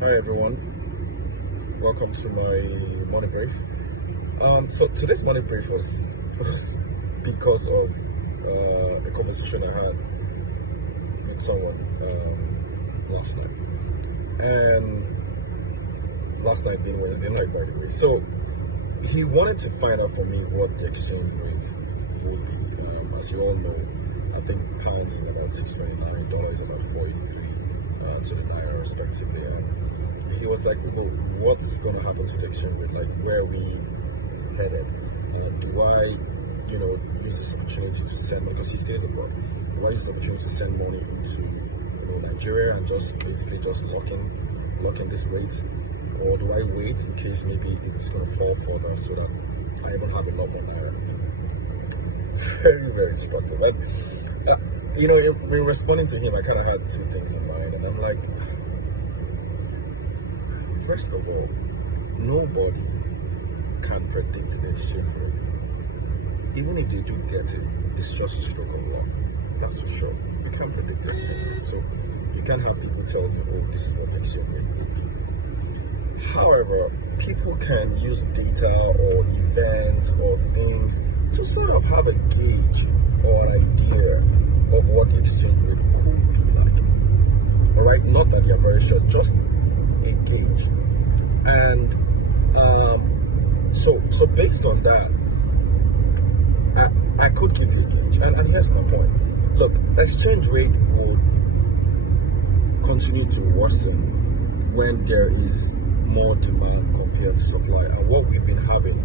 Hi everyone, welcome to my morning brief. So today's morning brief was because of a conversation I had with someone last night, and last night being Wednesday night, by the way. So he wanted to find out for me what the exchange rate would be. As you all know, I think pounds is about $6.29, dollars is about 4.83 to the naira respectively. And he was like, "Well, what's going to happen to the exchange rate? Like, where are we headed? Do I, use this opportunity to send money, because he stays abroad? Do I use this opportunity to send money into, Nigeria and just basically just lock in this rate, or do I wait in case maybe it's going to fall further so that I even have a lot more naira?" Very, very instructive. Like, in responding to him, I kind of had two things in mind, and I'm like, first of all, nobody can predict the exchange rate. Even if they do get it, it's just a stroke of luck. That's for sure. You can't predict the exchange rate. So you can't have people tell you, "Oh, this is what the exchange rate will be." However, people can use data or events or things to sort of have a gauge or an idea of what the exchange rate could be like. All right, not that you're very sure, just a gauge. And so based on that, I could give you a gauge. And here's my point. Look, exchange rate would continue to worsen when there is more demand compared to supply. And what we've been having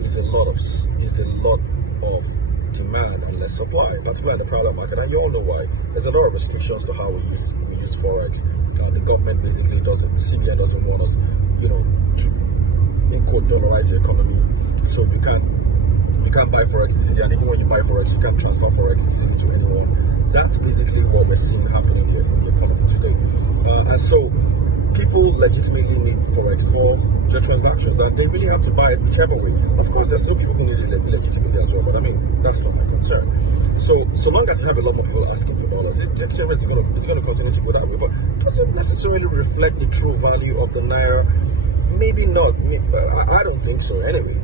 is a lot of demand and less supply. That's why the private market, and you all know why. There's a lot of restrictions to how we use forex. The government basically doesn't. The CBN doesn't want us, to quote dollarize the economy. So you can't buy forex easily, and even when you buy forex, you can't transfer forex easily to anyone. That's basically what we're seeing happening here in the economy today. And so people legitimately need forex for their transactions, and they really have to buy it whichever way. Of course, there's still people who need it illegitimately as well, but I mean, that's not my concern. So long as you have a lot more people asking for dollars, the exchange rate is going to continue to go that way, but doesn't necessarily reflect the true value of the naira. Maybe not. I don't think so anyway.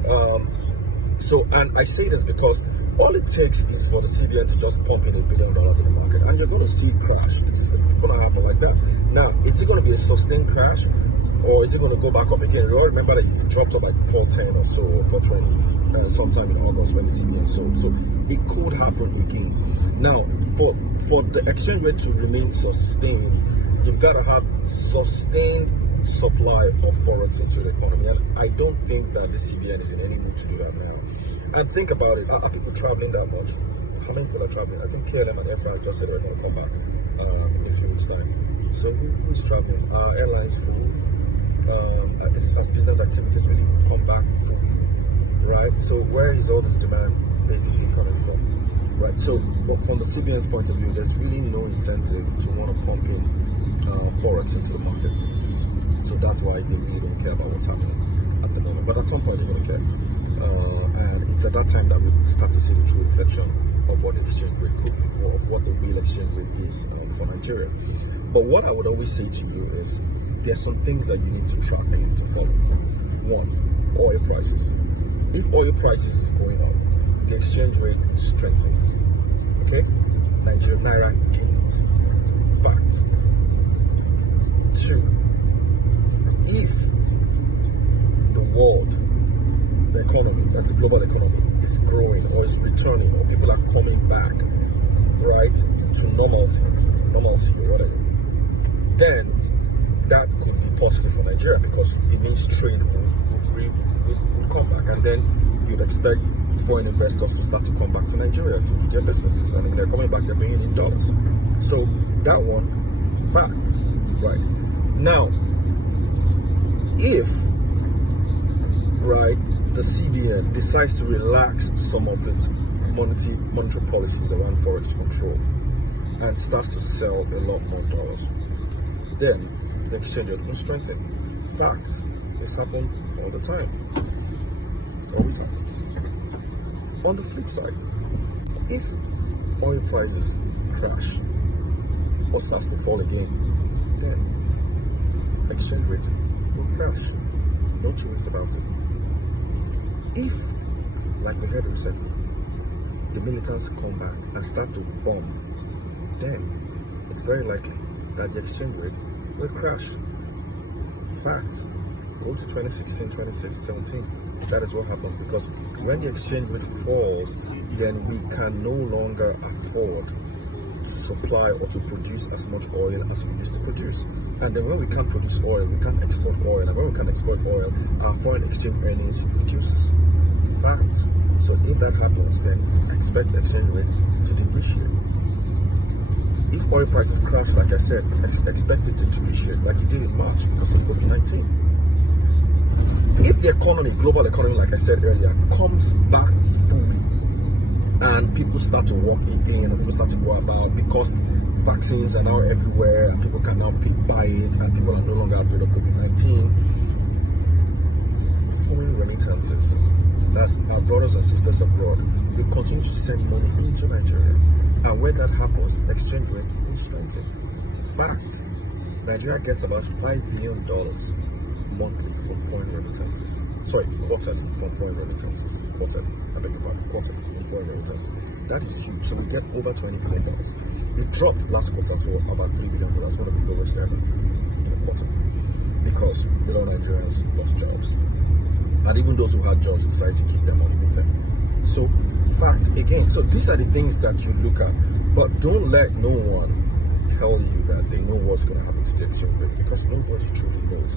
And I say this because all it takes is for the CBN to just pump in $1 billion in the market, and you're going to see it crash. It's going to happen like that. Now, is it going to be a sustained crash, or is it going to go back up again? You all remember that it dropped up like 410 or so, or 420 sometime in August when the CBN sold. So it could happen again. Now, for the exchange rate to remain sustained, you've got to have sustained supply of forex into the economy, and I don't think that the CBN is in any mood to do that now. And think about it, are people traveling that much? How many people are traveling? I think KLM and Air France just said they're going to come back in a few weeks' time. So who's traveling? Airlines full? As business activities really come back full, right? So where is all this demand basically coming from? Right, so from the CBN's point of view, there's really no incentive to want to pump in forex into the market. So that's why they really don't care about what's happening at the moment. But at some point, they're going to care. And it's at that time that we start to see the true reflection of what the exchange rate could be, or of what the real exchange rate is for Nigeria. But what I would always say to you is there's some things that you need to track and you need to follow. One, oil prices. If oil prices is going up, the exchange rate strengthens. Okay? Nigeria naira gains. Fact. Two, if the world, the economy, that's the global economy, is growing or is returning, or people are coming back, right, to normalcy or whatever, then that could be positive for Nigeria, because it means trade will come back, and then you'd expect foreign investors to start to come back to Nigeria to do their businesses. And when they're coming back, they're bringing in dollars. So that one, fact, right. Now, if, right, the CBN decides to relax some of its monetary policies around forex control and starts to sell a lot more dollars, then the exchange rate will strengthen. Facts. This happens all the time. Always happens. On the flip side, if oil prices crash or starts to fall again, then exchange rate will crash. No two ways about it. If, like we heard recently, the militants come back and start to bomb, then it's very likely that the exchange rate will crash. Fact, go to 2016, 2017. That is what happens, because when the exchange rate falls, then we can no longer afford to supply or to produce as much oil as we used to produce. And then when we can't produce oil, we can't export oil. And when we can't export oil, our foreign exchange earnings reduces. Fact. So if that happens, then expect the exchange rate to depreciate. If oil prices crash, like I said, expect it to depreciate like it did in March because of COVID-19. If the economy, global economy, like I said earlier, comes back fully and people start to walk again and people start to go about because vaccines are now everywhere and people can now buy it and people are no longer afraid of COVID-19, foreign remittances, that's our brothers and sisters abroad, they continue to send money into Nigeria. And when that happens, exchange rate will strengthen. Fact, Nigeria gets about $5 billion monthly from foreign remittances. Sorry, quarterly from foreign remittances. Quarterly, I beg your pardon, quarterly from foreign remittances. That is huge. So we get over $20 billion. It dropped last quarter to about $3 billion, one of the lowest ever in a quarter, because a lot of Nigerians lost jobs. And even those who had jobs decided to keep their money with them. So, fact, again, so these are the things that you look at, but don't let no one tell you that they know what's going to happen to the exchange rate, because nobody truly knows.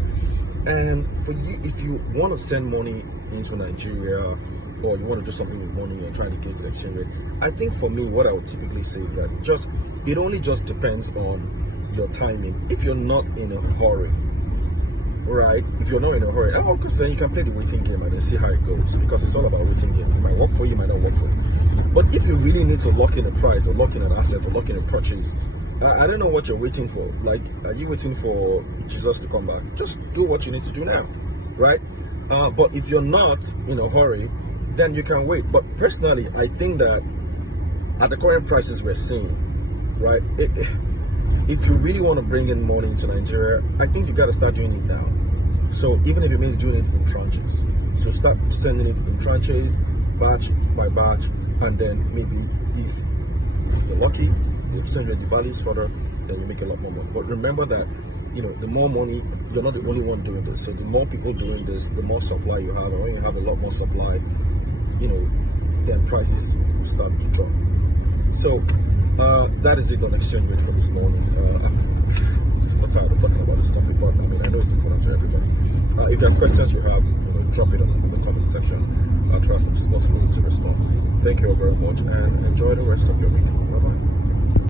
And for you, if you want to send money into Nigeria, or you want to do something with money and trying to get the exchange rate, I think for me, what I would typically say is that it only just depends on your timing. If you're not in a hurry, right? If you're not in a hurry, because then you can play the waiting game and then see how it goes, because it's all about waiting game. It might work for you, it might not work for you. But if you really need to lock in a price or lock in an asset or lock in a purchase, I don't know what you're waiting for. Like, are you waiting for Jesus to come back? Just do what you need to do now, right? But if you're not in a hurry, then you can wait. But personally, I think that at the current prices we're seeing, right, if you really want to bring in money into Nigeria, I think you got to start doing it now. So even if it means doing it in tranches, so start sending it in tranches, batch by batch, and then maybe if you're lucky, the exchange rate devalues further, then you make a lot more money. But remember that, the more money, you're not the only one doing this. So the more people doing this, the more supply you have. And when you have a lot more supply, then prices start to drop. So that is it on exchange rate for this morning. I'm super tired of talking about this topic, but I know it's important to everybody. If there are questions you have, drop it in the comment section. I'll try as much as possible to respond. Thank you all very much and enjoy the rest of your week. Bye bye.